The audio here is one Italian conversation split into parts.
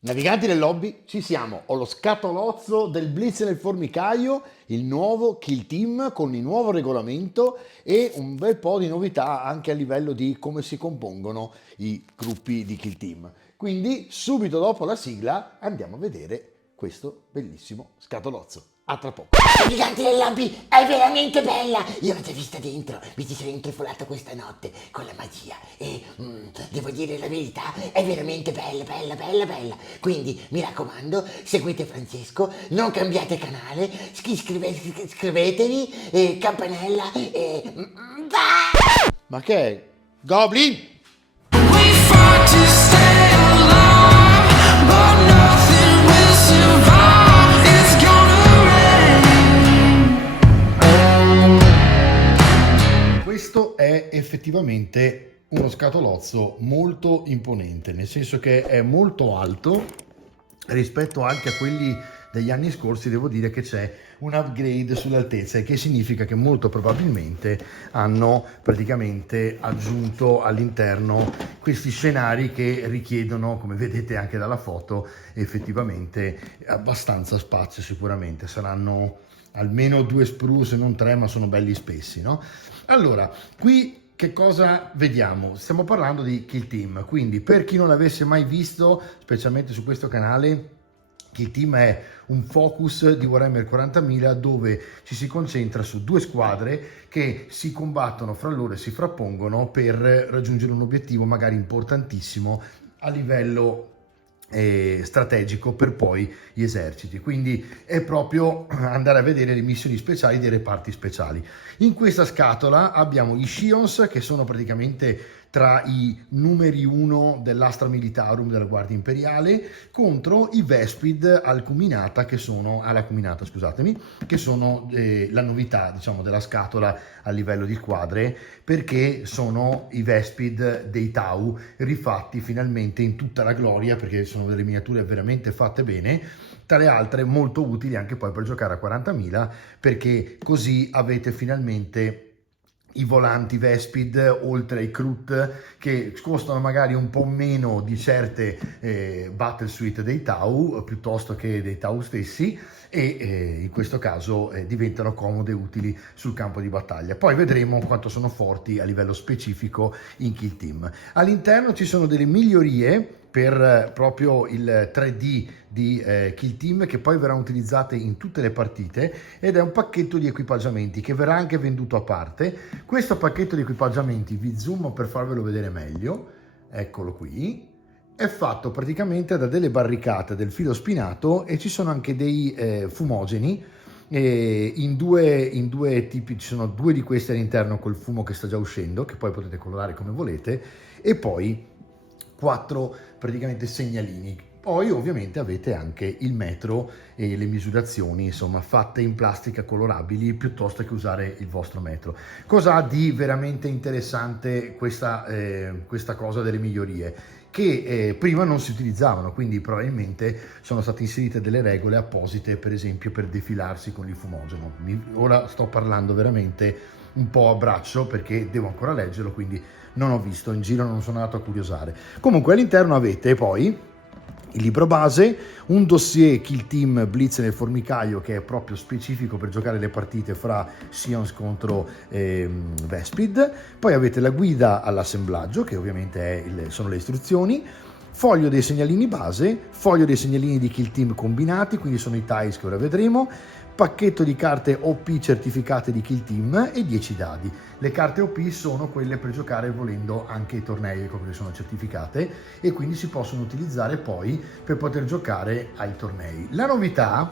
Naviganti del lobby, ci siamo. Ho lo scatolozzo del Blitz nel formicaio, il nuovo Kill Team con il nuovo regolamento e un bel po' di novità anche a livello di come si compongono i gruppi di Kill Team. Quindi subito dopo la sigla andiamo a vedere questo bellissimo scatolozzo. A tra poco. Il gigante del lobby è veramente bella! Io l'ho già vista dentro, mi ci sono intrufolato questa notte con la magia e devo dire la verità, è veramente bella, bella, bella, bella. Quindi mi raccomando, seguite Francesco, non cambiate canale, iscrivetevi, campanella e... Ma che è? Goblin! We fought to stay alive, but nothing will survive. It's gonna rain. Questo è effettivamente uno scatolozzo molto imponente, nel senso che è molto alto rispetto anche a quelli degli anni scorsi. Devo dire che c'è un upgrade sull'altezza, il che significa che molto probabilmente hanno praticamente aggiunto all'interno questi scenari che richiedono, come vedete anche dalla foto, effettivamente abbastanza spazio. Sicuramente saranno almeno 2 sprue, se non 3, ma sono belli spessi, no? Allora, qui che cosa vediamo? Stiamo parlando di Kill Team, quindi per chi non l'avesse mai visto, specialmente su questo canale, Kill Team è un focus di Warhammer 40.000 dove ci si concentra su 2 squadre che si combattono fra loro e si frappongono per raggiungere un obiettivo magari importantissimo a livello strategico per poi gli eserciti. Quindi è proprio andare a vedere le missioni speciali dei reparti speciali. In questa scatola abbiamo gli Scions, che sono praticamente tra i numeri 1 dell'Astra Militarum della Guardia Imperiale, contro i Vespid alla Cuminata, scusatemi, che sono la novità, diciamo, della scatola a livello di squadre, perché sono i Vespid dei Tau rifatti finalmente in tutta la gloria, perché sono delle miniature veramente fatte bene, tra le altre molto utili anche poi per giocare a 40.000, perché così avete finalmente i volanti Vespid oltre ai Krut, che costano magari un po' meno di certe battle suite dei Tau piuttosto che dei Tau stessi, e in questo caso diventano comode e utili sul campo di battaglia. Poi vedremo quanto sono forti a livello specifico in Kill Team. All'interno ci sono delle migliorie per proprio il 3D di Kill Team, che poi verranno utilizzate in tutte le partite, ed è un pacchetto di equipaggiamenti che verrà anche venduto a parte. Questo pacchetto di equipaggiamenti, vi zoom per farvelo vedere meglio, eccolo qui, è fatto praticamente da delle barricate del filo spinato, e ci sono anche dei fumogeni in due tipi. Ci sono 2 di questi all'interno col fumo che sta già uscendo, che poi potete colorare come volete, e poi 4 praticamente segnalini. Poi ovviamente avete anche il metro e le misurazioni, insomma, fatte in plastica colorabili piuttosto che usare il vostro metro. Cosa ha di veramente interessante questa cosa delle migliorie? Che prima non si utilizzavano, quindi probabilmente sono state inserite delle regole apposite, per esempio per defilarsi con il fumogeno. Ora sto parlando veramente un po' a braccio perché devo ancora leggerlo, quindi non ho visto in giro, non sono andato a curiosare. Comunque all'interno avete poi il libro base, un dossier Kill Team Blitz nel formicaio, che è proprio specifico per giocare le partite fra Scions contro Vespid. Poi avete la guida all'assemblaggio, che ovviamente sono le istruzioni, foglio dei segnalini base, foglio dei segnalini di Kill Team combinati, quindi sono i tiles che ora vedremo, pacchetto di carte OP certificate di Kill Team e 10 dadi. Le carte OP sono quelle per giocare volendo anche i tornei, ecco, perché sono certificate, e quindi si possono utilizzare poi per poter giocare ai tornei. La novità,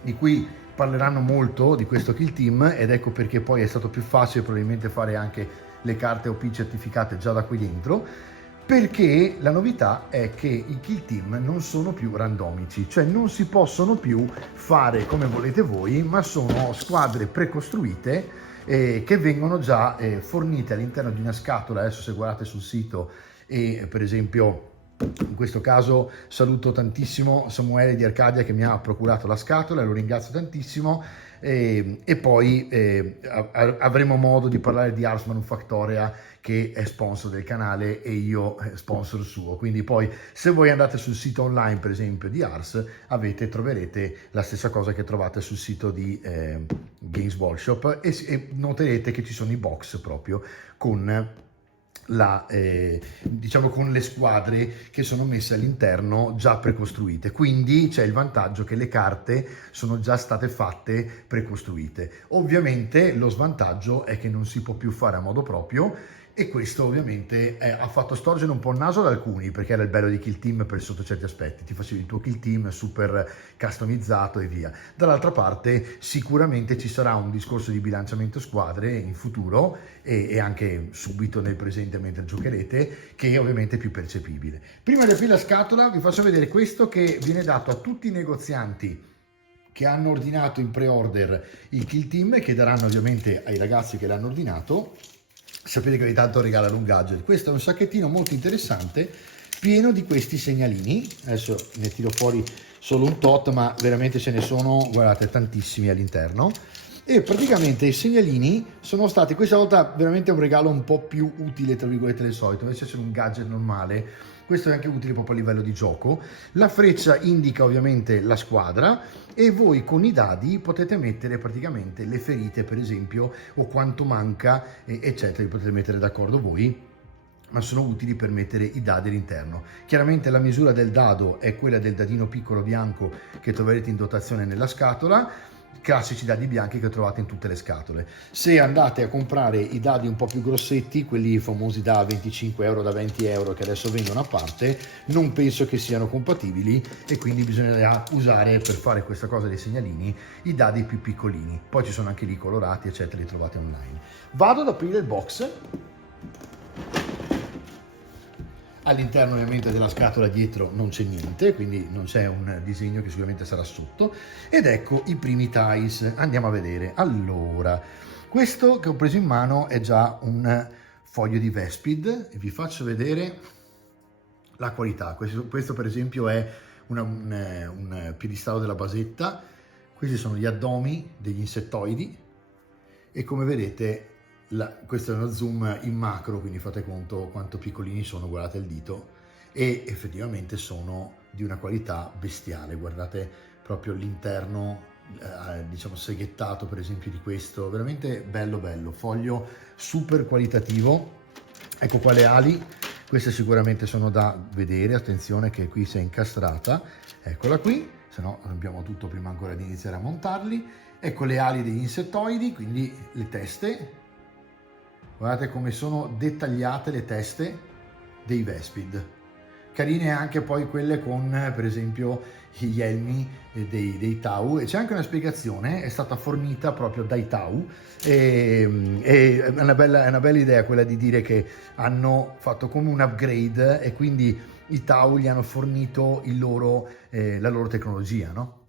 di cui parleranno molto di questo Kill Team, ed ecco perché poi è stato più facile probabilmente fare anche le carte OP certificate già da qui dentro, perché la novità è che i Kill Team non sono più randomici, cioè non si possono più fare come volete voi, ma sono squadre precostruite che vengono già fornite all'interno di una scatola. Adesso se guardate sul sito, e per esempio in questo caso saluto tantissimo Samuele di Arcadia che mi ha procurato la scatola e lo ringrazio tantissimo. e poi avremo modo di parlare di Ars Manufactorea, che è sponsor del canale e io sponsor suo, quindi poi se voi andate sul sito online per esempio di Ars troverete la stessa cosa che trovate sul sito di Games Workshop e noterete che ci sono i box proprio con diciamo con le squadre che sono messe all'interno già precostruite, quindi c'è il vantaggio che le carte sono già state fatte precostruite. Ovviamente lo svantaggio è che non si può più fare a modo proprio, e questo ovviamente ha fatto storgere un po' il naso ad alcuni, perché era il bello di Kill Team per sotto certi aspetti, ti facevi il tuo Kill Team super customizzato e via. Dall'altra parte sicuramente ci sarà un discorso di bilanciamento squadre in futuro e anche subito nel presente mentre giocherete, che è ovviamente più percepibile. Prima di aprire la scatola vi faccio vedere questo che viene dato a tutti i negozianti che hanno ordinato in pre-order il Kill Team e che daranno ovviamente ai ragazzi che l'hanno ordinato. Sapete che ogni tanto regalano un gadget. Questo è un sacchettino molto interessante pieno di questi segnalini. Adesso ne tiro fuori solo un tot, ma veramente ce ne sono, guardate, tantissimi all'interno. E praticamente i segnalini sono stati questa volta veramente un regalo un po' più utile tra virgolette del solito, invece c'è un gadget normale. Questo è anche utile proprio a livello di gioco. La freccia indica ovviamente la squadra e voi con i dadi potete mettere praticamente le ferite, per esempio, o quanto manca, eccetera, li potete mettere d'accordo voi, ma sono utili per mettere i dadi all'interno. Chiaramente la misura del dado è quella del dadino piccolo bianco che troverete in dotazione nella scatola, classici dadi bianchi che trovate in tutte le scatole. Se andate a comprare i dadi un po' più grossetti, quelli famosi da 25 euro, da 20 euro che adesso vendono a parte, non penso che siano compatibili e quindi bisognerà usare per fare questa cosa dei segnalini i dadi più piccolini. Poi ci sono anche lì colorati eccetera, li trovate online. Vado ad aprire il box. All'interno ovviamente della scatola dietro non c'è niente, quindi non c'è un disegno che sicuramente sarà sotto, ed ecco i primi tiles. Andiamo a vedere. Allora, questo che ho preso in mano è già un foglio di Vespid e vi faccio vedere la qualità. Questo per esempio è un piedistallo della basetta, questi sono gli addomi degli insettoidi e come vedete questo è uno zoom in macro, quindi fate conto quanto piccolini sono, guardate il dito, e effettivamente sono di una qualità bestiale. Guardate proprio l'interno diciamo seghettato per esempio di questo, veramente bello bello, foglio super qualitativo. Ecco qua le ali, queste sicuramente sono da vedere, attenzione che qui si è incastrata, eccola qui, se no abbiamo tutto prima ancora di iniziare a montarli. Ecco le ali degli insettoidi, quindi le teste. Guardate come sono dettagliate le teste dei Vespid. Carine anche poi quelle con per esempio gli elmi dei Tau, e c'è anche una spiegazione, è stata fornita proprio dai Tau e è una bella idea quella di dire che hanno fatto come un upgrade e quindi i Tau gli hanno fornito la loro tecnologia, no?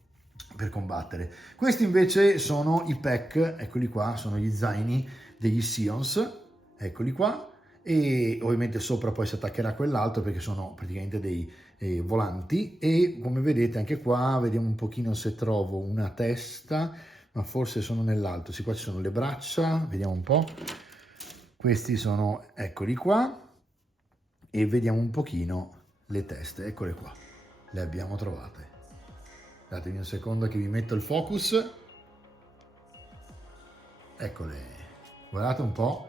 Per combattere. Questi invece sono i pack, eccoli qua, sono gli zaini degli Sions, eccoli qua, e ovviamente sopra poi si attaccherà quell'altro perché sono praticamente dei volanti, e come vedete anche qua vediamo un pochino se trovo una testa, ma forse sono nell'alto. Sì, qua ci sono le braccia, vediamo un po', questi sono, eccoli qua, e vediamo un pochino le teste, eccole qua, le abbiamo trovate. Datemi un secondo che vi metto il focus, eccole, guardate un po'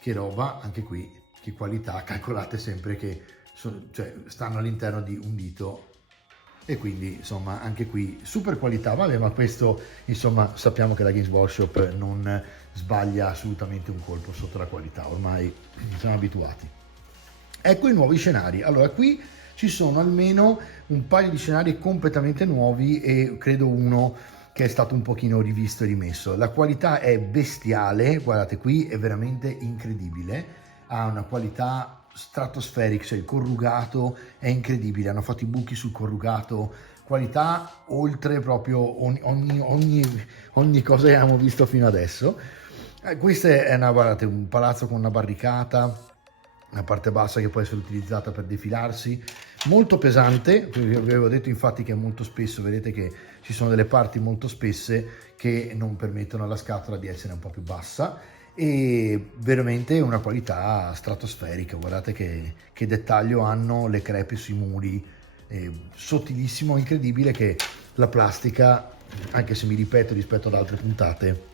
che roba, anche qui, che qualità, calcolate sempre che stanno all'interno di un dito e quindi insomma anche qui super qualità. Vabbè, ma questo insomma sappiamo che la Games Workshop non sbaglia assolutamente un colpo sotto la qualità, ormai siamo abituati. Ecco i nuovi scenari. Allora qui ci sono almeno un paio di scenari completamente nuovi e credo uno che è stato un pochino rivisto e rimesso. La qualità è bestiale, guardate qui, è veramente incredibile, ha una qualità stratosferica, cioè il corrugato è incredibile, hanno fatto i buchi sul corrugato, qualità oltre proprio ogni cosa che abbiamo visto fino adesso. Questo è guardate, un palazzo con una barricata, una parte bassa che può essere utilizzata per defilarsi, molto pesante, vi avevo detto infatti che molto spesso, vedete che ci sono delle parti molto spesse che non permettono alla scatola di essere un po' più bassa, e veramente una qualità stratosferica. Guardate che dettaglio hanno le crepe sui muri, sottilissimo, incredibile che la plastica, anche se mi ripeto rispetto ad altre puntate,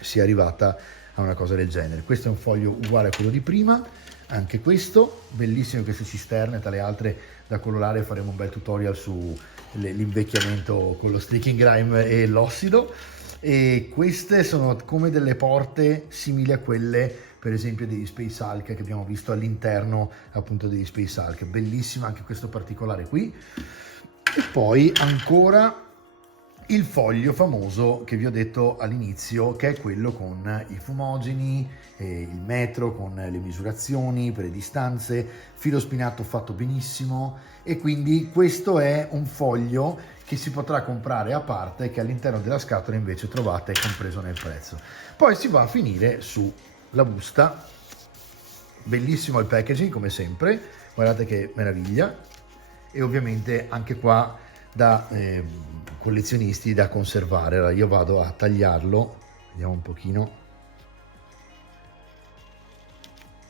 sia arrivata a una cosa del genere. Questo è un foglio uguale a quello di prima, anche questo, bellissime queste cisterne, tra le altre da colorare faremo un bel tutorial su l'invecchiamento con lo streaking grime e l'ossido. E queste sono come delle porte simili a quelle per esempio degli Space Hulk che abbiamo visto all'interno appunto degli Space Hulk. Bellissimo anche questo particolare qui. E poi ancora il foglio famoso che vi ho detto all'inizio, che è quello con i fumogeni, il metro con le misurazioni per le distanze, filo spinato fatto benissimo, e quindi questo è un foglio che si potrà comprare a parte, che all'interno della scatola invece trovate compreso nel prezzo. Poi si va a finire sulla busta, bellissimo il packaging come sempre, guardate che meraviglia, e ovviamente anche qua da collezionisti da conservare. Allora io vado a tagliarlo, vediamo un pochino,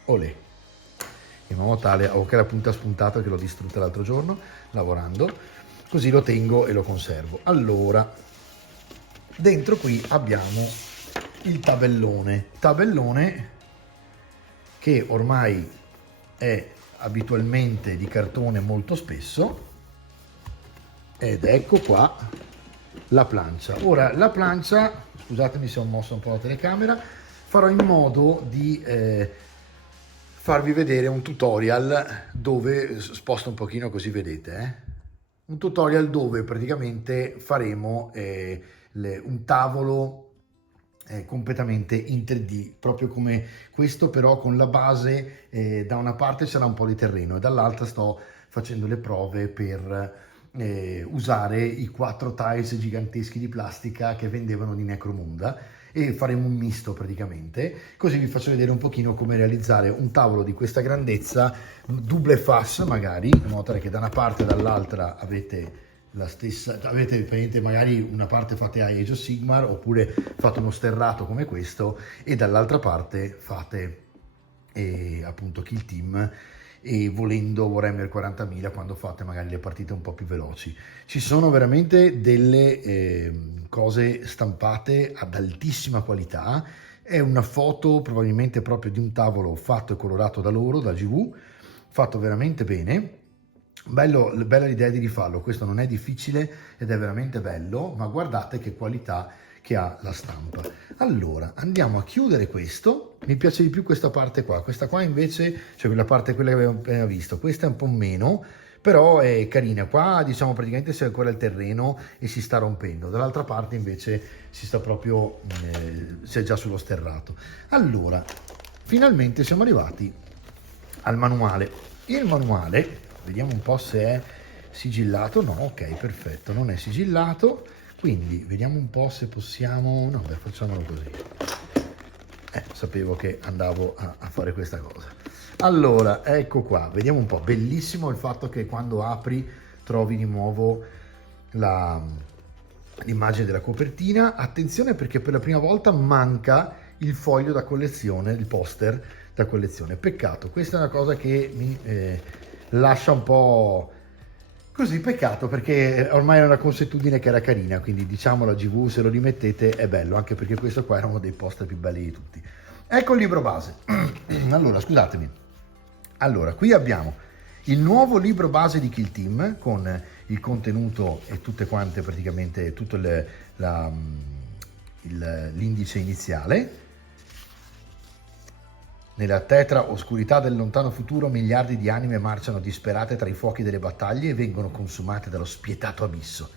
olè, in modo tale, ho che la punta spuntata che l'ho distrutta l'altro giorno lavorando, così lo tengo e lo conservo. Allora, dentro qui abbiamo il tabellone che ormai è abitualmente di cartone molto spesso, ed ecco qua la plancia. Ora la plancia, scusatemi se ho mosso un po' la telecamera, farò in modo di farvi vedere un tutorial dove, sposto un pochino così vedete, un tutorial dove praticamente faremo un tavolo completamente in 3D, proprio come questo, però con la base da una parte c'era un po' di terreno e dall'altra sto facendo le prove per usare i 4 tiles giganteschi di plastica che vendevano di Necromunda, e faremo un misto praticamente, così vi faccio vedere un pochino come realizzare un tavolo di questa grandezza, double face magari, in modo tale che da una parte e dall'altra avete la stessa, avete magari una parte fate a Age of Sigmar oppure fate uno sterrato come questo, e dall'altra parte fate appunto Kill Team, e volendo Warhammer 40.000 quando fate magari le partite un po' più veloci. Ci sono veramente delle cose stampate ad altissima qualità, è una foto probabilmente proprio di un tavolo fatto e colorato da loro, da GW, fatto veramente bene. Bella l'idea di rifarlo, questo non è difficile ed è veramente bello, ma guardate che qualità che ha la stampa. Allora andiamo a chiudere questo, mi piace di più questa parte qua, questa qua invece, cioè quella parte, quella che abbiamo appena visto, questa è un po' meno, però è carina. Qua diciamo praticamente c'è ancora il terreno e si sta rompendo, dall'altra parte invece si sta proprio, si è già sullo sterrato. Allora finalmente siamo arrivati al manuale. Il manuale, vediamo un po' se è sigillato, no, ok, perfetto, non è sigillato. Quindi vediamo un po' se possiamo, no, beh, facciamolo così, sapevo che andavo a fare questa cosa. Allora ecco qua, vediamo un po', bellissimo il fatto che quando apri trovi di nuovo l'immagine della copertina. Attenzione perché per la prima volta manca il foglio da collezione, il poster da collezione, peccato, questa è una cosa che mi lascia un po' così, peccato, perché ormai era una consuetudine che era carina, quindi diciamo la GW se lo rimettete è bello, anche perché questo qua era uno dei poster più belli di tutti. Ecco il libro base. Allora scusatemi, allora qui abbiamo il nuovo libro base di Kill Team con il contenuto e tutte quante praticamente tutto l'indice iniziale. Nella tetra oscurità del lontano futuro miliardi di anime marciano disperate tra i fuochi delle battaglie e vengono consumate dallo spietato abisso.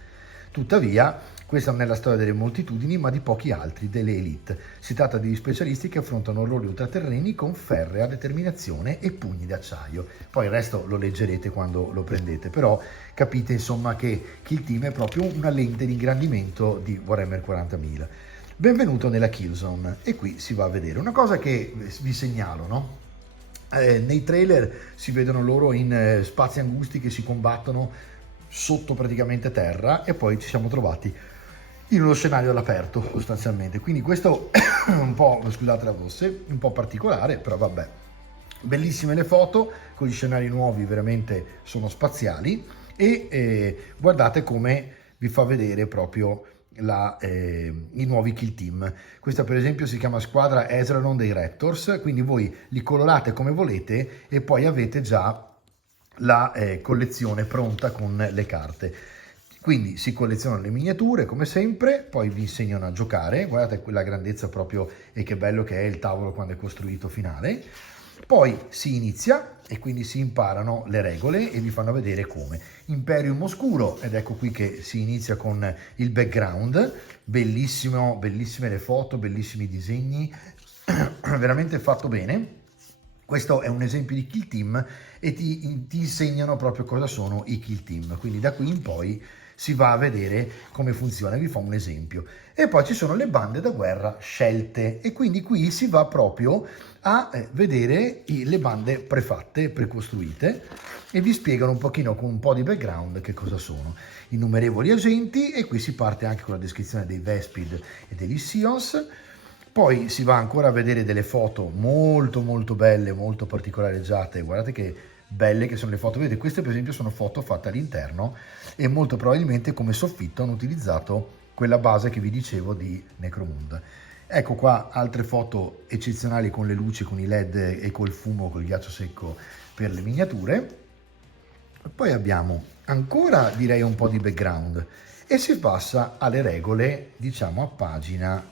Tuttavia, questa non è la storia delle moltitudini, ma di pochi altri, delle elite. Si tratta di specialisti che affrontano orrori ultraterreni con ferrea determinazione e pugni d'acciaio. Poi il resto lo leggerete quando lo prendete, però capite insomma che Kill Team è proprio una lente di ingrandimento di Warhammer 40.000. Benvenuto nella Killzone, e qui si va a vedere una cosa che vi segnalo, no? Nei trailer si vedono loro in spazi angusti che si combattono sotto praticamente terra, e poi ci siamo trovati in uno scenario all'aperto sostanzialmente, quindi questo è un po', scusate la voce, un po' particolare, però vabbè. Bellissime le foto con gli scenari nuovi, veramente sono spaziali, e guardate come vi fa vedere proprio i nuovi kill team. Questa per esempio si chiama squadra Ezranon dei Raptors, quindi voi li colorate come volete e poi avete già la collezione pronta con le carte. Quindi si collezionano le miniature come sempre, poi vi insegnano a giocare, guardate quella grandezza proprio, e che bello che è il tavolo quando è costruito finale. Poi si inizia e quindi si imparano le regole e vi fanno vedere come. Imperium Oscuro, ed ecco qui che si inizia con il background, bellissimo, bellissime le foto, bellissimi disegni, veramente fatto bene. Questo è un esempio di kill team e ti insegnano proprio cosa sono i kill team, quindi da qui in poi si va a vedere come funziona, vi fa un esempio. E poi ci sono le bande da guerra scelte, e quindi qui si va proprio a vedere le bande prefatte, precostruite, e vi spiegano un pochino con un po' di background che cosa sono. Innumerevoli agenti, e qui si parte anche con la descrizione dei Vespid e degli Sions. Poi si va ancora a vedere delle foto molto molto belle, molto particolareggiate, guardate che belle che sono le foto, vedete queste per esempio sono foto fatte all'interno, e molto probabilmente come soffitto hanno utilizzato quella base che vi dicevo di Necromunda. Ecco qua altre foto eccezionali con le luci, con i LED e col fumo, col ghiaccio secco per le miniature. Poi abbiamo ancora, direi, un po' di background, e si passa alle regole, diciamo a pagina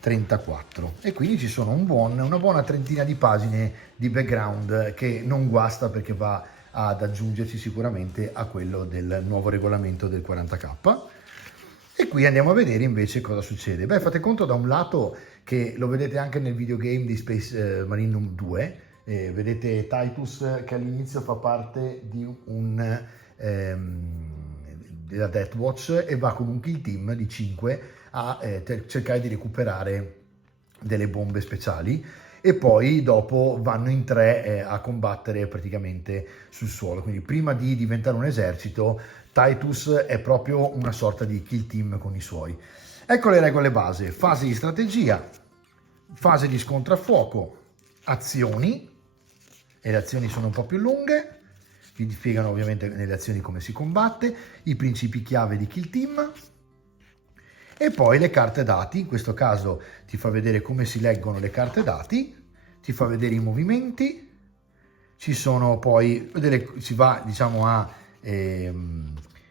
34, e quindi ci sono una buona trentina di pagine di background che non guasta, perché va ad aggiungersi sicuramente a quello del nuovo regolamento del 40k. E qui andiamo a vedere invece cosa succede. Beh, fate conto da un lato che lo vedete anche nel videogame di Space Marine 2, vedete Titus che all'inizio fa parte di della Death Watch e va con un kill team di 5 a cercare di recuperare delle bombe speciali, e poi dopo vanno in 3 a combattere praticamente sul suolo. Quindi prima di diventare un esercito, Titus è proprio una sorta di kill team con i suoi. Ecco le regole base: fase di strategia, fase di scontro a fuoco, azioni, e le azioni sono un po' più lunghe, vi spiegano ovviamente nelle azioni come si combatte, i principi chiave di kill team, e poi le carte dati. In questo caso ti fa vedere come si leggono le carte dati, ti fa vedere i movimenti, ci sono poi, si va diciamo a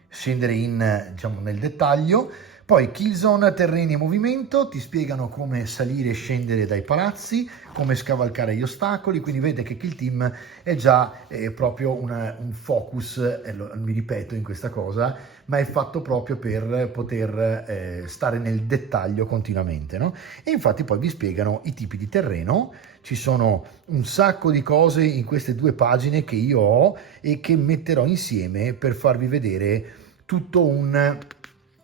scendere nel dettaglio. Poi Killzone, terreni e movimento, ti spiegano come salire e scendere dai palazzi, come scavalcare gli ostacoli, quindi vedete che Kill Team è già proprio un focus, mi ripeto in questa cosa, ma è fatto proprio per poter stare nel dettaglio continuamente, no? E infatti poi vi spiegano i tipi di terreno, ci sono un sacco di cose in queste 2 pagine che io ho e che metterò insieme per farvi vedere tutto un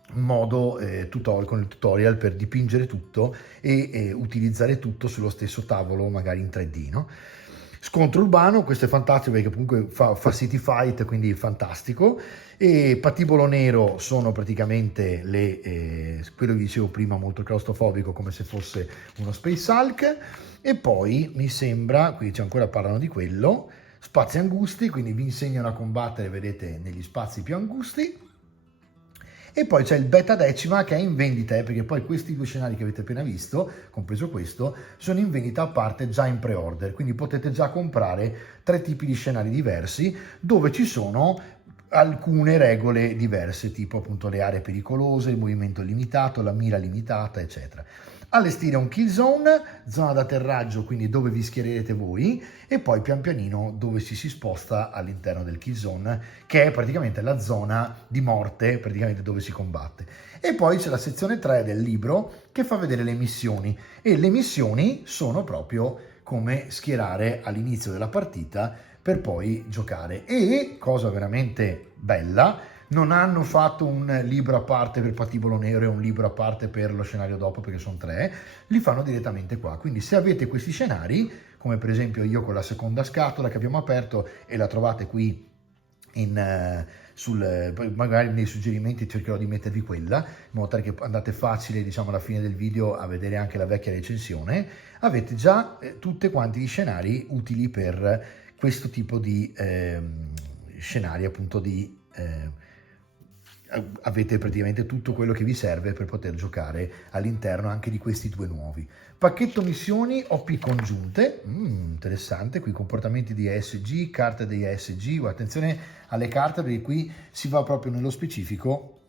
modo con il tutorial per dipingere tutto e utilizzare tutto sullo stesso tavolo, magari in 3D, no? Scontro urbano, questo è fantastico perché comunque fa city fight, quindi fantastico. E patibolo nero sono praticamente quello che dicevo prima, molto claustrofobico, come se fosse uno Space Hulk. E poi mi sembra, qui c'è ancora, parlano di quello, spazi angusti, quindi vi insegnano a combattere, vedete, negli spazi più angusti. E poi c'è il beta 10 che è in vendita, perché poi questi 2 scenari che avete appena visto, compreso questo, sono in vendita a parte già in pre-order, quindi potete già comprare 3 tipi di scenari diversi dove ci sono alcune regole diverse, tipo appunto le aree pericolose, il movimento limitato, la mira limitata, eccetera. Allestire un kill zone, zona d'atterraggio, quindi dove vi schiererete voi, e poi pian pianino dove si sposta all'interno del kill zone, che è praticamente la zona di morte, praticamente dove si combatte. E poi c'è la sezione 3 del libro che fa vedere le missioni, e le missioni sono proprio come schierare all'inizio della partita per poi giocare. E, cosa veramente bella, non hanno fatto un libro a parte per patibolo nero e un libro a parte per lo scenario dopo, perché sono 3, li fanno direttamente qua. Quindi se avete questi scenari come per esempio io con la seconda scatola che abbiamo aperto, e la trovate qui poi magari nei suggerimenti cercherò di mettervi quella, in modo tale che andate facile, diciamo, alla fine del video a vedere anche la vecchia recensione. Avete già tutti quanti gli scenari utili per questo tipo di scenari, appunto avete praticamente tutto quello che vi serve per poter giocare all'interno anche di questi due nuovi. Pacchetto missioni OP congiunte, interessante, qui comportamenti di ESG, carte degli ESG, attenzione alle carte perché qui si va proprio nello specifico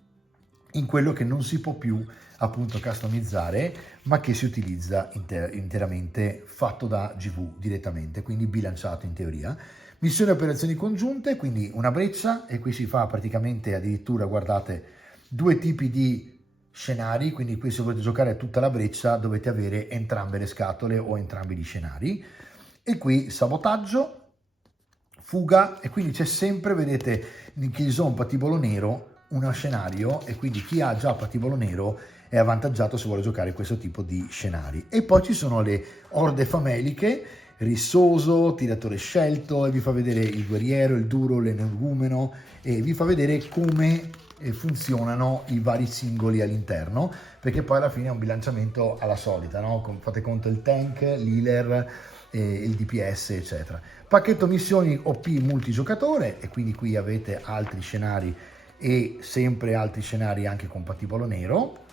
in quello che non si può più appunto customizzare, ma che si utilizza interamente fatto da GV direttamente, quindi bilanciato in teoria. Missioni e operazioni congiunte, quindi una breccia, e qui si fa praticamente addirittura, guardate, due tipi di scenari, quindi qui se volete giocare a tutta la breccia dovete avere entrambe le scatole o entrambi gli scenari. E qui sabotaggio, fuga, e quindi c'è sempre, vedete, in Killzone patibolo nero uno scenario, e quindi chi ha già patibolo nero è avvantaggiato se vuole giocare questo tipo di scenari. E poi ci sono le orde fameliche, rissoso, tiratore scelto, e vi fa vedere il guerriero, il duro, l'energumeno, e vi fa vedere come funzionano i vari singoli all'interno, perché poi alla fine è un bilanciamento alla solita, no? Fate conto il tank, l'healer, il DPS, eccetera. Pacchetto missioni OP multigiocatore, e quindi qui avete altri scenari e sempre altri scenari anche con patibolo nero,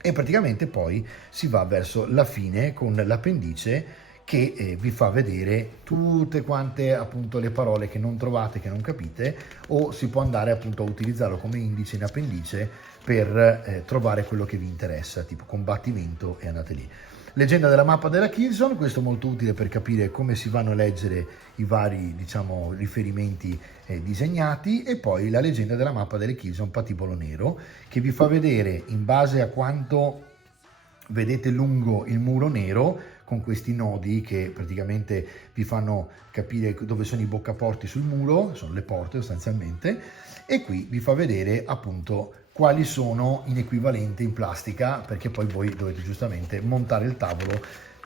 e praticamente poi si va verso la fine con l'appendice che vi fa vedere tutte quante appunto le parole che non trovate, che non capite, o si può andare appunto a utilizzarlo come indice in appendice per trovare quello che vi interessa, tipo combattimento, e andate lì. Leggenda della mappa della Killzone, questo è molto utile per capire come si vanno a leggere i vari, diciamo, riferimenti disegnati, e poi la leggenda della mappa delle Killzone patibolo nero, che vi fa vedere in base a quanto vedete lungo il muro nero, con questi nodi che praticamente vi fanno capire dove sono i boccaporti sul muro, sono le porte sostanzialmente, e qui vi fa vedere appunto quali sono in equivalente in plastica, perché poi voi dovete giustamente montare il tavolo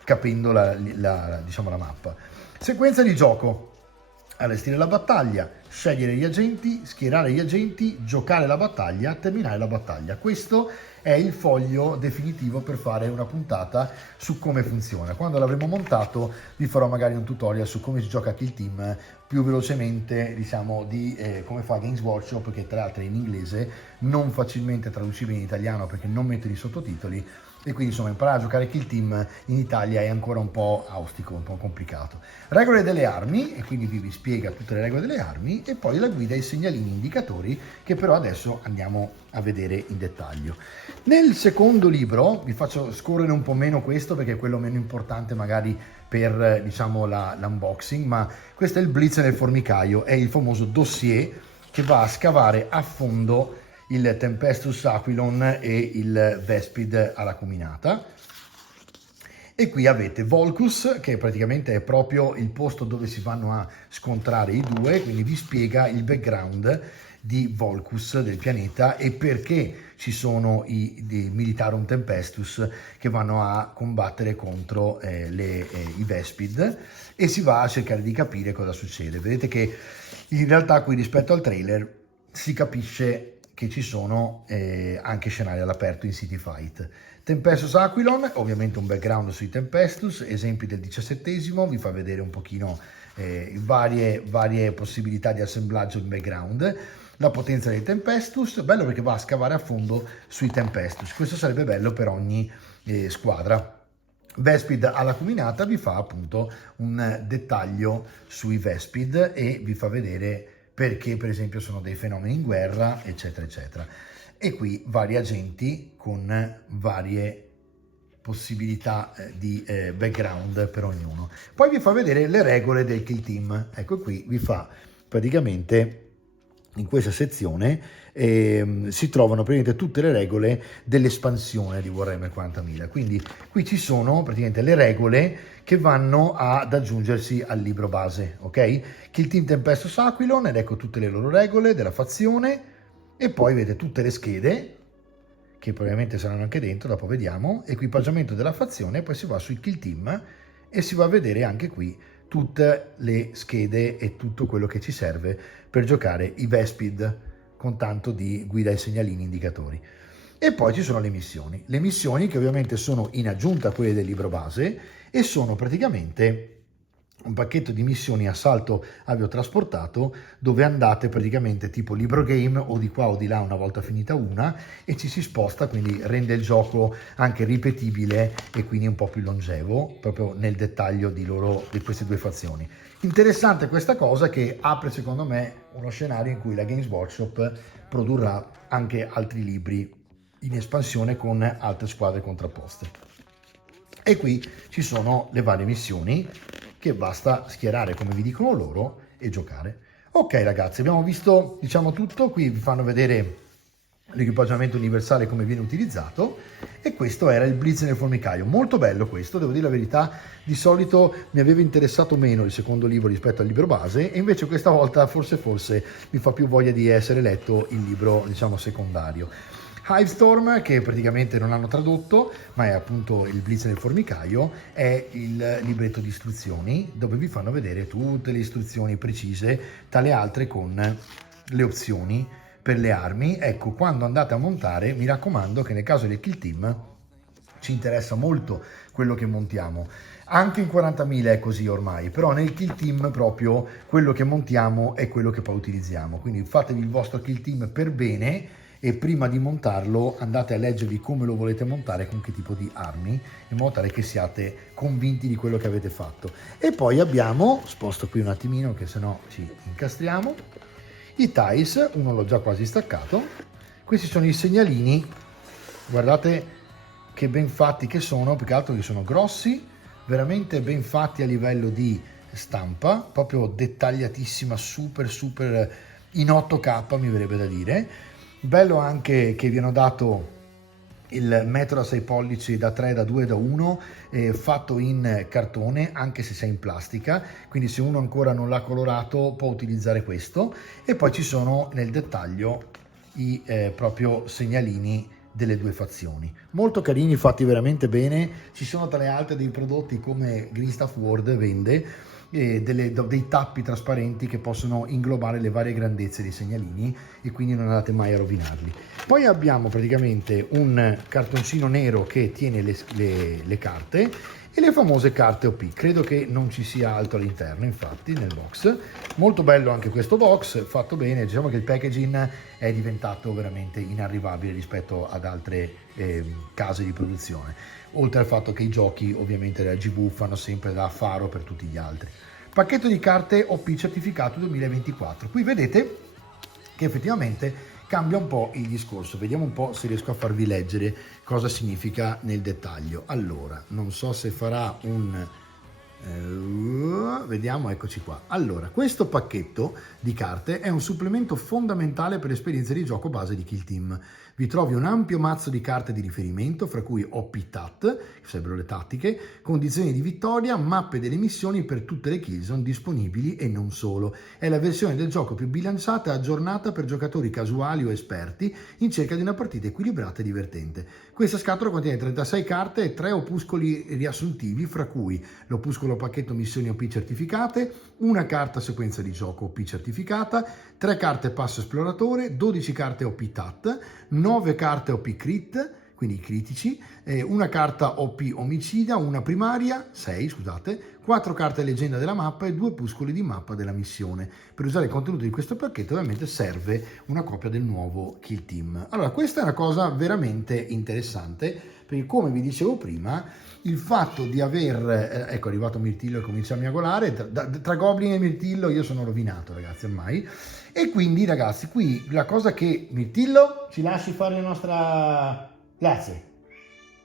capendo diciamo, la mappa. Sequenza di gioco: allestire la battaglia, scegliere gli agenti, schierare gli agenti, giocare la battaglia, terminare la battaglia. Questo è il foglio definitivo per fare una puntata su come funziona. Quando l'avremo montato vi farò magari un tutorial su come si gioca a Kill Team più velocemente, diciamo, di come fa Games Workshop, che tra l'altro è in inglese, non facilmente traducibile in italiano perché non mette i sottotitoli, e quindi insomma imparare a giocare Kill Team in Italia è ancora un po' austico, un po' complicato. Regole delle armi, e quindi vi spiega tutte le regole delle armi, e poi la guida e i segnalini indicatori, che però adesso andiamo a vedere in dettaglio. Nel secondo libro vi faccio scorrere un po' meno questo perché è quello meno importante magari per, diciamo, l'unboxing, ma questo è il Blitz nel formicaio, è il famoso dossier che va a scavare a fondo il Tempestus Aquilon e il Vespid all'acuminata. E qui avete Volcus, che praticamente è proprio il posto dove si vanno a scontrare i due, quindi vi spiega il background di Volcus, del pianeta, e perché ci sono i Militarum Tempestus che vanno a combattere contro i Vespid, e si va a cercare di capire cosa succede. Vedete che in realtà qui rispetto al trailer si capisce che ci sono anche scenari all'aperto in City Fight. Tempestus Aquilon, ovviamente un background sui Tempestus, esempi del XVII, vi fa vedere un pochino varie possibilità di assemblaggio in background. La potenza dei Tempestus, bello perché va a scavare a fondo sui Tempestus, questo sarebbe bello per ogni squadra. Vespid all'acuminata vi fa appunto un dettaglio sui Vespid e vi fa vedere perché per esempio sono dei fenomeni in guerra, eccetera eccetera. E qui vari agenti con varie possibilità di background per ognuno. Poi vi fa vedere le regole del Kill Team. Ecco, qui vi fa praticamente, in questa sezione si trovano praticamente tutte le regole dell'espansione di Warhammer 40.000. Quindi qui ci sono praticamente le regole che vanno ad aggiungersi al libro base, ok? Kill Team Tempestus Aquilon, ed ecco tutte le loro regole della fazione, e poi vedete tutte le schede che probabilmente saranno anche dentro, dopo vediamo, equipaggiamento della fazione, poi si va sui Kill Team e si va a vedere anche qui tutte le schede e tutto quello che ci serve per giocare i Vespid con tanto di guida ai segnalini indicatori. E poi ci sono le missioni che ovviamente sono in aggiunta a quelle del libro base e sono praticamente un pacchetto di missioni assalto aviotrasportato dove andate praticamente tipo libro game o di qua o di là una volta finita una e ci si sposta, quindi rende il gioco anche ripetibile e quindi un po' più longevo proprio nel dettaglio di queste due fazioni. Interessante questa cosa che apre secondo me uno scenario in cui la Games Workshop produrrà anche altri libri in espansione con altre squadre contrapposte. E qui ci sono le varie missioni che basta schierare come vi dicono loro e giocare. Ok ragazzi, abbiamo visto diciamo tutto, qui vi fanno vedere l'equipaggiamento universale come viene utilizzato e questo era il Blitz nel formicaio, molto bello questo, devo dire la verità, di solito mi aveva interessato meno il secondo libro rispetto al libro base e invece questa volta forse mi fa più voglia di essere letto il libro diciamo secondario. Hivestorm, che praticamente non hanno tradotto, ma è appunto il Blitz nel formicaio, è il libretto di istruzioni dove vi fanno vedere tutte le istruzioni precise, tale altre con le opzioni per le armi. Ecco, quando andate a montare, mi raccomando che nel caso del Kill Team ci interessa molto quello che montiamo. Anche in 40.000 è così ormai, però nel Kill Team proprio quello che montiamo è quello che poi utilizziamo. Quindi fatevi il vostro Kill Team per bene e prima di montarlo andate a leggervi come lo volete montare, con che tipo di armi, in modo tale che siate convinti di quello che avete fatto. E poi abbiamo, sposto qui un attimino che sennò ci incastriamo, i TIEs, uno l'ho già quasi staccato, questi sono i segnalini, guardate che ben fatti che sono, più che altro che sono grossi, veramente ben fatti a livello di stampa, proprio dettagliatissima, super in 8K mi verrebbe da dire. Bello anche che vi hanno dato il metro da 6 pollici da 3, da 2, da 1 fatto in cartone anche se sei in plastica, quindi se uno ancora non l'ha colorato può utilizzare questo. E poi ci sono nel dettaglio i proprio segnalini delle due fazioni, molto carini, fatti veramente bene. Ci sono tra le altre dei prodotti come Green Stuff World vende dei tappi trasparenti che possono inglobare le varie grandezze dei segnalini e quindi non andate mai a rovinarli. Poi abbiamo praticamente un cartoncino nero che tiene le carte e le famose carte OP. Credo che non ci sia altro all'interno, infatti, nel box. Molto bello anche questo box, fatto bene. Diciamo che il packaging è diventato veramente inarrivabile rispetto ad altre case di produzione, oltre al fatto che i giochi ovviamente della GV fanno sempre da faro per tutti gli altri. Pacchetto di carte OP certificato 2024. Qui vedete che effettivamente cambia un po' il discorso. Vediamo un po' se riesco a farvi leggere cosa significa nel dettaglio. Allora, non so se farà vediamo, eccoci qua. Allora, questo pacchetto di carte è un supplemento fondamentale per l'esperienza di gioco base di Kill Team. Vi trovi un ampio mazzo di carte di riferimento, fra cui OP-TAT, che sarebbero le tattiche, condizioni di vittoria, mappe delle missioni per tutte le killzone disponibili e non solo. È la versione del gioco più bilanciata e aggiornata per giocatori casuali o esperti in cerca di una partita equilibrata e divertente. Questa scatola contiene 36 carte e 3 opuscoli riassuntivi, fra cui l'opuscolo pacchetto missioni OP certificate, una carta sequenza di gioco OP certificata, 3 carte passo esploratore, 12 carte OP TAT, 9 carte OP crit, quindi critici, una carta OP omicida, una primaria, 6 scusate, 4 carte leggenda della mappa e 2 opuscoli di mappa della missione. Per usare il contenuto di questo pacchetto ovviamente serve una copia del nuovo Kill Team. Allora, questa è una cosa veramente interessante, perché come vi dicevo prima, il fatto di aver, ecco è arrivato Mirtillo e comincia a miagolare, tra Goblin e Mirtillo io sono rovinato ragazzi ormai, e quindi ragazzi qui la cosa che Mirtillo ci lasci fare la nostra... Grazie.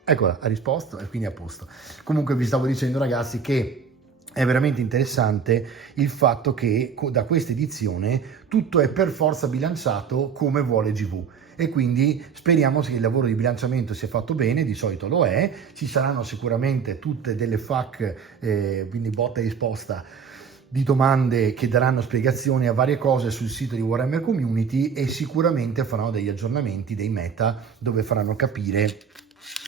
Eccola, ha risposto e quindi a posto. Comunque vi stavo dicendo ragazzi che è veramente interessante il fatto che da questa edizione tutto è per forza bilanciato come vuole GV. E quindi speriamo che il lavoro di bilanciamento sia fatto bene, di solito lo è, ci saranno sicuramente tutte delle FAQ, quindi botta e risposta di domande che daranno spiegazioni a varie cose sul sito di Warhammer Community e sicuramente faranno degli aggiornamenti, dei meta, dove faranno capire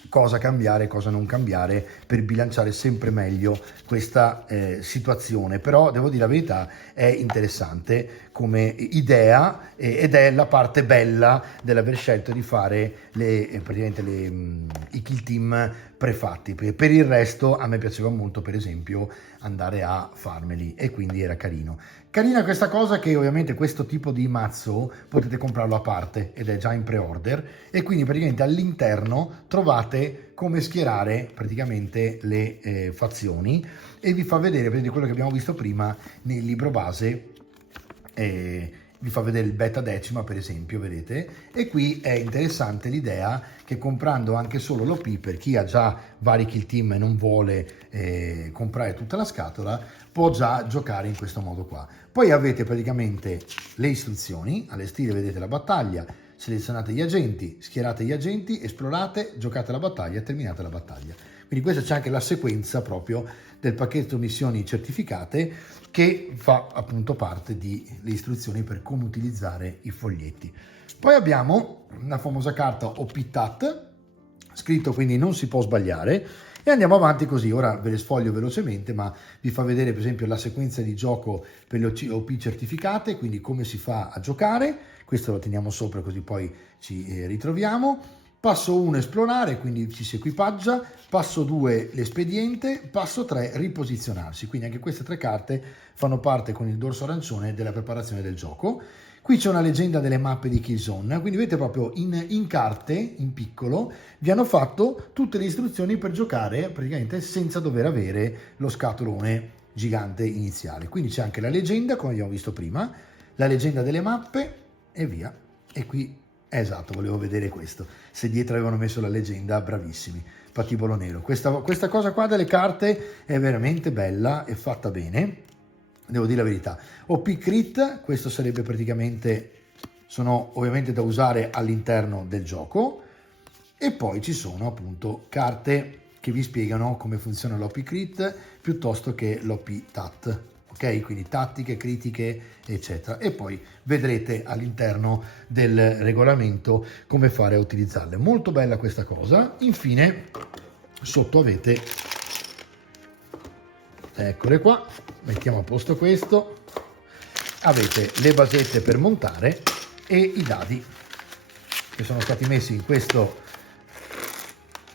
cosa cambiare, cosa non cambiare per bilanciare sempre meglio questa situazione. Però devo dire la verità, è interessante come idea ed è la parte bella dell'aver scelto di fare i kill team prefatti. Per il resto a me piaceva molto, per esempio, andare a farmeli, e quindi era carino. Carina questa cosa che ovviamente questo tipo di mazzo potete comprarlo a parte ed è già in pre-order, e quindi praticamente all'interno trovate come schierare praticamente le fazioni, e vi fa vedere quello che abbiamo visto prima nel libro base. Vi fa vedere il beta decima, per esempio, vedete, e qui è interessante l'idea che comprando anche solo l'OP, per chi ha già vari kill team e non vuole comprare tutta la scatola, può già giocare in questo modo qua. Poi avete praticamente le istruzioni, allestire, vedete la battaglia, selezionate gli agenti, schierate gli agenti, esplorate, giocate la battaglia, terminate la battaglia. Quindi questa c'è anche la sequenza proprio del pacchetto missioni certificate, che fa appunto parte delle istruzioni per come utilizzare i foglietti. Poi abbiamo una famosa carta OP-TAT, scritto quindi non si può sbagliare, e andiamo avanti così. Ora ve le sfoglio velocemente, ma vi fa vedere per esempio la sequenza di gioco per le OP certificate, quindi come si fa a giocare. Questo lo teniamo sopra così poi ci ritroviamo. Passo 1 esplorare, quindi ci si equipaggia. Passo 2 l'espediente. Passo 3 riposizionarsi. Quindi anche queste 3 carte fanno parte con il dorso arancione della preparazione del gioco. Qui c'è una leggenda delle mappe di Killzone, quindi vedete proprio in carte, in piccolo, vi hanno fatto tutte le istruzioni per giocare praticamente senza dover avere lo scatolone gigante iniziale. Quindi c'è anche la leggenda, come abbiamo visto prima, la leggenda delle mappe e via. E qui, esatto, volevo vedere questo. Se dietro avevano messo la leggenda, bravissimi. Patibolo nero. Questa cosa qua delle carte è veramente bella e fatta bene. Devo dire la verità. OP Crit, questo sarebbe praticamente, sono ovviamente da usare all'interno del gioco, e poi ci sono appunto carte che vi spiegano come funziona l'OP Crit piuttosto che l'OP TAT, ok? Quindi tattiche, critiche, eccetera, e poi vedrete all'interno del regolamento come fare a utilizzarle. Molto bella questa cosa. Infine sotto avete, eccole qua, mettiamo a posto questo, avete le basette per montare e i dadi che sono stati messi in questo,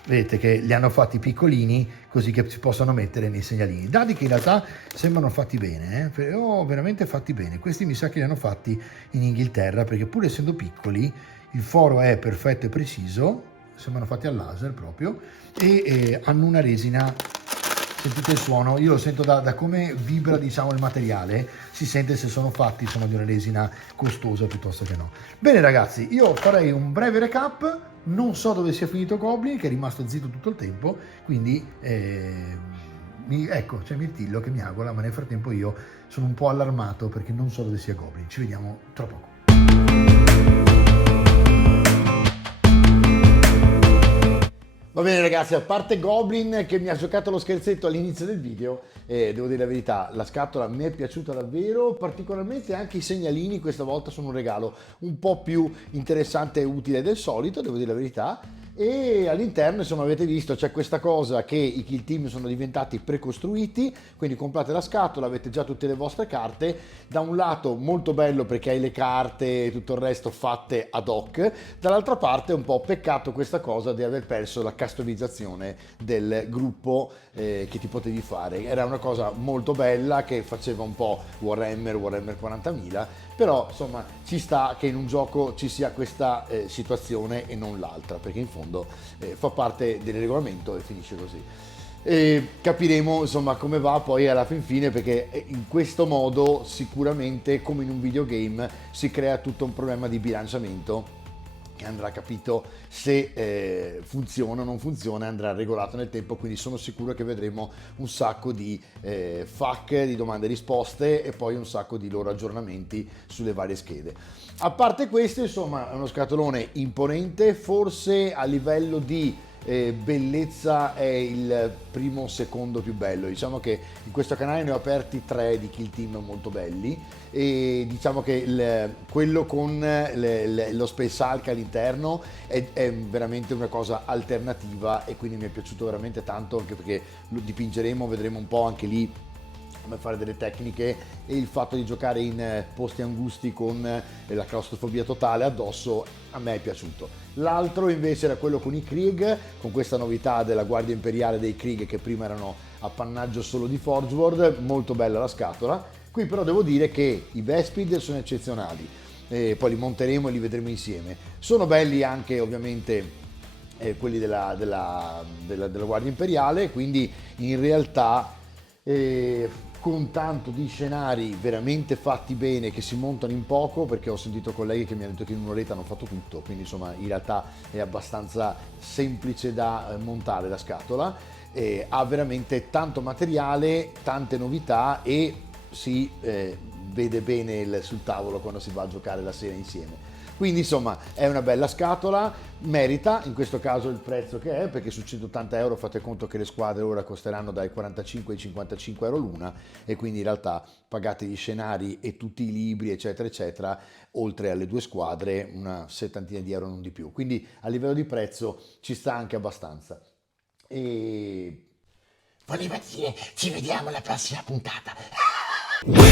vedete che li hanno fatti piccolini così che si possano mettere nei segnalini. Dadi che in realtà sembrano fatti bene, veramente fatti bene. Questi mi sa che li hanno fatti in Inghilterra, perché pur essendo piccoli il foro è perfetto e preciso, sembrano fatti al laser proprio, e hanno una resina. Sentite il suono, io lo sento da come vibra, diciamo, il materiale, si sente se sono di una resina costosa piuttosto che no. Bene ragazzi, io farei un breve recap, non so dove sia finito Goblin, che è rimasto zitto tutto il tempo, quindi ecco, c'è Mirtillo che mi agola, ma nel frattempo io sono un po' allarmato perché non so dove sia Goblin. Ci vediamo tra poco. Va bene ragazzi, a parte Goblin che mi ha giocato lo scherzetto all'inizio del video, devo dire la verità, la scatola mi è piaciuta davvero, particolarmente anche i segnalini questa volta sono un regalo un po' più interessante e utile del solito, devo dire la verità. E all'interno, insomma, avete visto, c'è questa cosa che i kill team sono diventati precostruiti, quindi comprate la scatola, avete già tutte le vostre carte. Da un lato molto bello perché hai le carte e tutto il resto fatte ad hoc, dall'altra parte è un po' peccato questa cosa di aver perso la customizzazione del gruppo che ti potevi fare. Era una cosa molto bella che faceva un po' Warhammer 40.000, però insomma ci sta che in un gioco ci sia questa situazione e non l'altra, perché in fondo fa parte del regolamento e finisce così. Capiremo insomma come va poi alla fin fine, perché in questo modo sicuramente, come in un videogame, si crea tutto un problema di bilanciamento che andrà capito se funziona o non funziona, andrà regolato nel tempo, quindi sono sicuro che vedremo un sacco di FAQ, di domande e risposte, e poi un sacco di loro aggiornamenti sulle varie schede. A parte questo, insomma, è uno scatolone imponente, forse a livello di bellezza è il primo o secondo più bello. Diciamo che in questo canale ne ho aperti 3 di Kill Team molto belli, e diciamo che quello con lo Space Hulk all'interno è veramente una cosa alternativa, e quindi mi è piaciuto veramente tanto, anche perché lo dipingeremo, vedremo un po' anche lì come fare delle tecniche, e il fatto di giocare in posti angusti con la claustrofobia totale addosso a me è piaciuto. L'altro invece era quello con i Krieg, con questa novità della Guardia Imperiale dei Krieg che prima erano appannaggio solo di Forge World, molto bella la scatola. Qui però devo dire che i Vespid sono eccezionali, poi li monteremo e li vedremo insieme. Sono belli anche ovviamente quelli della Guardia Imperiale, quindi in realtà con tanto di scenari veramente fatti bene che si montano in poco, perché ho sentito colleghi che mi hanno detto che in un'oretta hanno fatto tutto, quindi insomma in realtà è abbastanza semplice da montare la scatola, ha veramente tanto materiale, tante novità, e si vede bene sul tavolo quando si va a giocare la sera insieme. Quindi insomma è una bella scatola, merita in questo caso il prezzo che è, perché su 180 euro fate conto che le squadre ora costeranno dai 45 ai 55 euro l'una, e quindi in realtà pagate gli scenari e tutti i libri eccetera eccetera, oltre alle 2 squadre una settantina di euro, non di più. Quindi a livello di prezzo ci sta anche abbastanza. E Voleva dire, ci vediamo alla prossima puntata. We